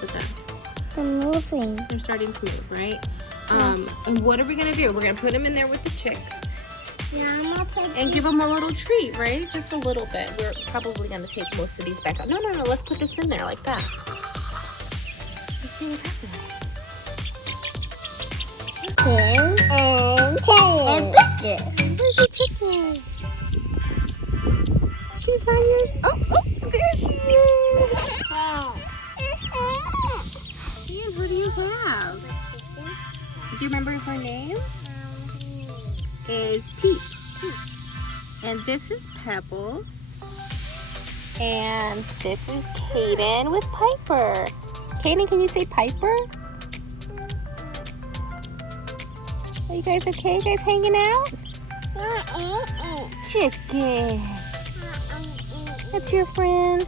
look at that. They're moving. They're starting to move, right? And what are we gonna do? We're gonna put them in there with the chicks. Yeah, I'm gonna put And give them a little treat, right? Just a little bit. We're probably gonna take most of these back out. No, let's put this in there like that. Let's see what's happening. Kian and Kaiden. Where's the chicken? She's on your... Oh, there she is. Yes, what do you have? Do you remember her name? Is Pete. And this is Pebbles. And this is Kaiden with Piper. Kaiden, can you say Piper? Are you guys okay? You guys hanging out? Chicken. That's your friend.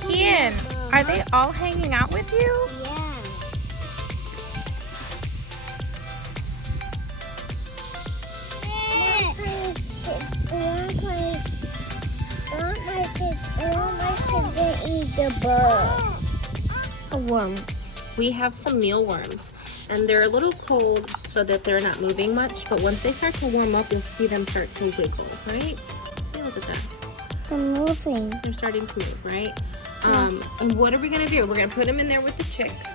Kian, are they all hanging out with you? A worm. We have some mealworms, and they're a little cold so that they're not moving much, but once they start to warm up, you'll see them start to wiggle, right? See, look at that. They're moving. They're starting to move, right? And what are we gonna do? We're gonna put them in there with the chicks.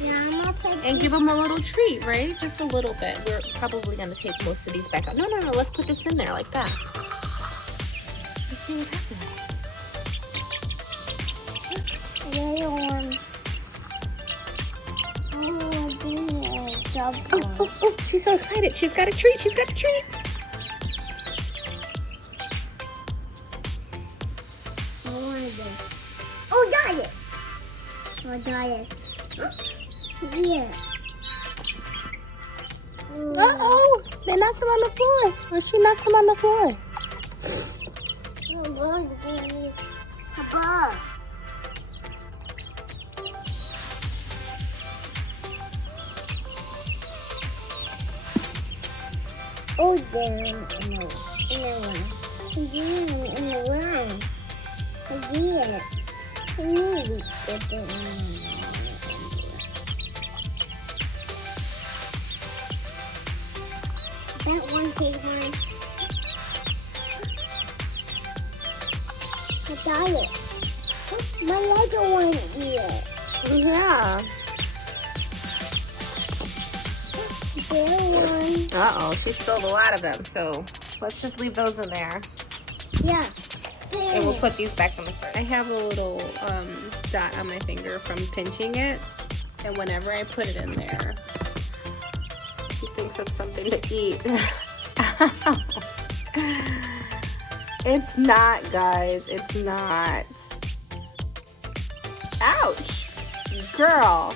Yeah, I'm gonna put And give them a little treat, right? Just a little bit. We're probably gonna take most of these back out. No, let's put this in there like that. Let's see what's happening. little one. Oh, she's so excited. She's got a treat. She's got a treat. Oh, diet. Oh, diet. Yeah. Uh-oh. They knocked him on the floor. Or she knocked him on the floor. Oh, damn. No. That one big one. I got it. My Lego one here. Yeah. There one. Uh-oh, she stole a lot of them. So let's just leave those in there. Yeah. And we'll put these back in the fridge. I have a little dot on my finger from pinching it. And whenever I put it in there, she thinks it's something to eat. It's not, guys. It's not. Ouch. Girl.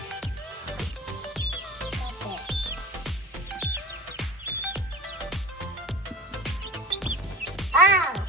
Ah!